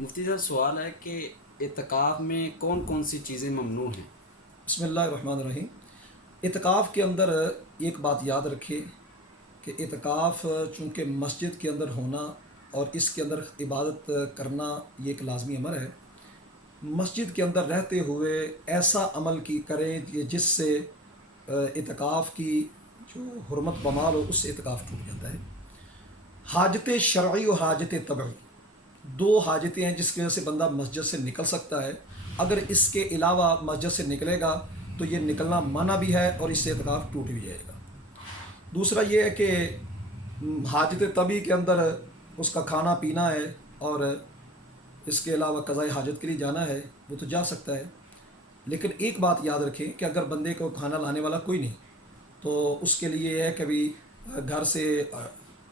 مفتی صاحب سوال ہے کہ اعتکاف میں کون کون سی چیزیں ممنوع ہیں؟ بسم اللہ الرحمن الرحیم۔ اعتکاف کے اندر ایک بات یاد رکھیے کہ اعتکاف چونکہ مسجد کے اندر ہونا اور اس کے اندر عبادت کرنا یہ ایک لازمی امر ہے۔ مسجد کے اندر رہتے ہوئے ایسا عمل کی کریں کہ جس سے اعتکاف کی جو حرمت بمال ہو اس سے اعتکاف ٹوٹ جاتا ہے۔ حاجت شرعی اور حاجت طبعی دو حاجتیں ہیں جس کی وجہ سے بندہ مسجد سے نکل سکتا ہے۔ اگر اس کے علاوہ مسجد سے نکلے گا تو یہ نکلنا منع بھی ہے اور اس سے اعتکاف ٹوٹ بھی جائے گا۔ دوسرا یہ ہے کہ حاجت طبی کے اندر اس کا کھانا پینا ہے اور اس کے علاوہ قضاء حاجت کے لیے جانا ہے، وہ تو جا سکتا ہے۔ لیکن ایک بات یاد رکھیں کہ اگر بندے کو کھانا لانے والا کوئی نہیں تو اس کے لیے یہ ہے کہ بھی گھر سے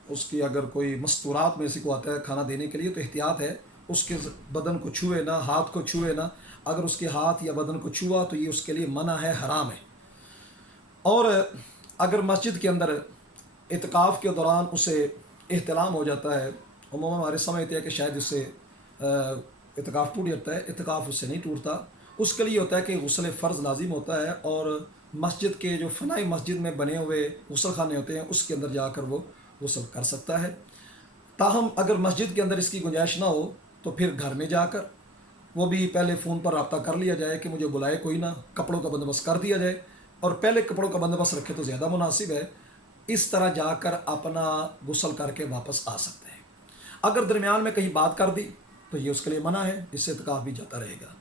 اس کی اگر کوئی مستورات میں سے کو آتا ہے کھانا دینے کے لیے تو احتیاط ہے، اس کے بدن کو چھوئے نہ، ہاتھ کو چھوئے نہ۔ اگر اس کے ہاتھ یا بدن کو چھوا تو یہ اس کے لیے منع ہے، حرام ہے۔ اور اگر مسجد کے اندر اعتکاف کے دوران اسے احتلام ہو جاتا ہے، عموماً ہمارے سمجھتے ہیں کہ شاید اس سے اعتکاف ٹوٹ جاتا ہے، اعتکاف اس سے نہیں ٹوٹتا۔ اس کے لیے ہوتا ہے کہ غسل فرض لازم ہوتا ہے اور مسجد کے جو فنائی مسجد میں بنے ہوئے غسل خانے ہوتے ہیں اس کے اندر جا کر وہ غسل کر سکتا ہے۔ تاہم اگر مسجد کے اندر اس کی گنجائش نہ ہو تو پھر گھر میں جا کر وہ بھی پہلے فون پر رابطہ کر لیا جائے کہ مجھے بلائے کوئی نہ، کپڑوں کا بندوبست کر دیا جائے، اور پہلے کپڑوں کا بندوبست رکھے تو زیادہ مناسب ہے۔ اس طرح جا کر اپنا غسل کر کے واپس آ سکتے ہیں۔ اگر درمیان میں کہیں بات کر دی تو یہ اس کے لیے منع ہے، اس سے اعتکاف بھی جاتا رہے گا۔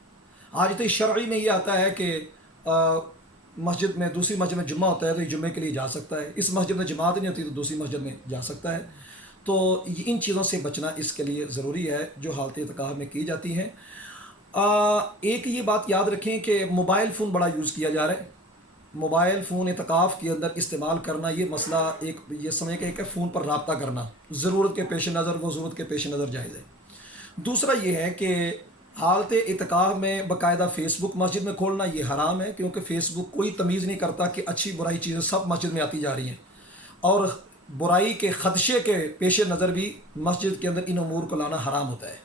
حاجت شرعی میں یہ آتا ہے کہ مسجد میں دوسری مسجد میں جمعہ ہوتا ہے تو یہ جمعے کے لیے جا سکتا ہے، اس مسجد میں جماعت نہیں ہوتی تو دوسری مسجد میں جا سکتا ہے۔ تو ان چیزوں سے بچنا اس کے لیے ضروری ہے جو حالت اعتکاف میں کی جاتی ہیں۔ ایک یہ بات یاد رکھیں کہ موبائل فون بڑا یوز کیا جا رہا ہے۔ موبائل فون اعتکاف کے اندر استعمال کرنا یہ مسئلہ ایک یہ سمجھ کے کہ فون پر رابطہ کرنا ضرورت کے پیش نظر، وہ ضرورت کے پیش نظر جائز ہے۔ دوسرا یہ ہے کہ حالت اعتکاف میں باقاعدہ فیس بک مسجد میں کھولنا یہ حرام ہے، کیونکہ فیس بک کوئی تمیز نہیں کرتا کہ اچھی برائی چیزیں سب مسجد میں آتی جا رہی ہیں، اور برائی کے خدشے کے پیش نظر بھی مسجد کے اندر ان امور کو لانا حرام ہوتا ہے۔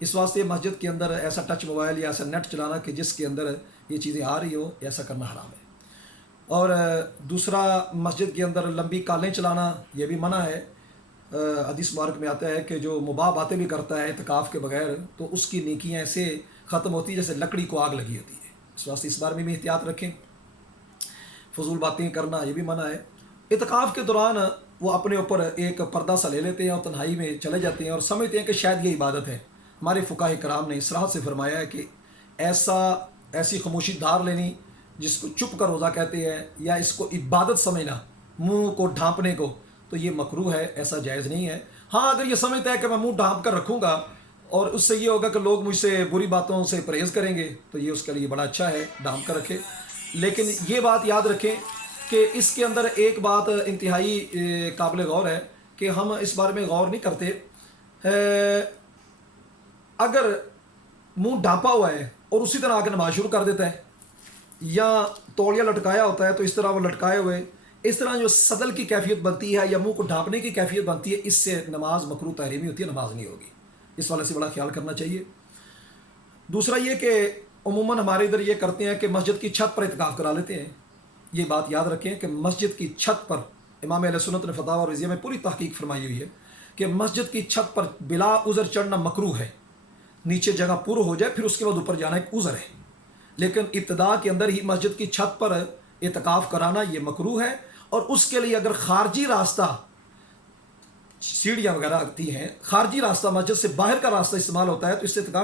اس واسطے مسجد کے اندر ایسا ٹچ موبائل یا ایسا نیٹ چلانا کہ جس کے اندر یہ چیزیں آ رہی ہو، ایسا کرنا حرام ہے۔ اور دوسرا مسجد کے اندر لمبی کالیں چلانا یہ بھی منع ہے۔ حدیث مبارک میں آتا ہے کہ جو مباح باتیں بھی کرتا ہے اعتکاف کے بغیر تو اس کی نیکیاں ایسے ختم ہوتی جیسے لکڑی کو آگ لگی ہوتی ہے۔ اس واسطے اس بارے میں بھی احتیاط رکھیں۔ فضول باتیں کرنا یہ بھی منع ہے۔ اعتکاف کے دوران وہ اپنے اوپر ایک پردہ سا لے لیتے ہیں اور تنہائی میں چلے جاتے ہیں اور سمجھتے ہیں کہ شاید یہ عبادت ہے۔ ہمارے فقہاء کرام نے صراحت سے فرمایا ہے کہ ایسی خاموشی دھار لینی جس کو چپ کا روزہ کہتے ہیں یا اس کو عبادت سمجھنا، منہ کو ڈھانپنے کو، تو یہ مکروہ ہے، ایسا جائز نہیں ہے۔ ہاں اگر یہ سمجھتا ہے کہ میں منہ ڈھانپ کر رکھوں گا اور اس سے یہ ہوگا کہ لوگ مجھ سے بری باتوں سے پرہیز کریں گے تو یہ اس کے لیے بڑا اچھا ہے، ڈھانپ کر رکھے۔ لیکن یہ بات یاد رکھیں کہ اس کے اندر ایک بات انتہائی قابل غور ہے کہ ہم اس بارے میں غور نہیں کرتے۔ اگر منہ ڈھانپا ہوا ہے اور اسی طرح آ کے نماز شروع کر دیتا ہے، یا توڑیا لٹکایا ہوتا ہے تو اس طرح وہ لٹکائے ہوئے، اس طرح جو صدل کی کیفیت بنتی ہے یا منہ کو ڈھانپنے کی کیفیت بنتی ہے، اس سے نماز مکروہ تحریمی ہوتی ہے، نماز نہیں ہوگی۔ اس والے سے بڑا خیال کرنا چاہیے۔ دوسرا یہ کہ عموماً ہمارے ادھر یہ کرتے ہیں کہ مسجد کی چھت پر اعتکاف کرا لیتے ہیں۔ یہ بات یاد رکھیں کہ مسجد کی چھت پر امام اہل سنت نے فتاوی اور رضیہ میں پوری تحقیق فرمائی ہوئی ہے کہ مسجد کی چھت پر بلا عذر چڑھنا مکروہ ہے۔ نیچے جگہ پر ہو جائے پھر اس کے بعد اوپر جانا ایک عذر ہے، لیکن ابتدا کے اندر ہی مسجد کی چھت پر اعتکاف کرانا یہ مکروہ ہے۔ اور اس کے لیے اگر خارجی راستہ، سیڑھیاں وغیرہ آتی ہیں، خارجی راستہ مسجد سے باہر کا راستہ استعمال ہوتا ہے تو اس سے اعتکاف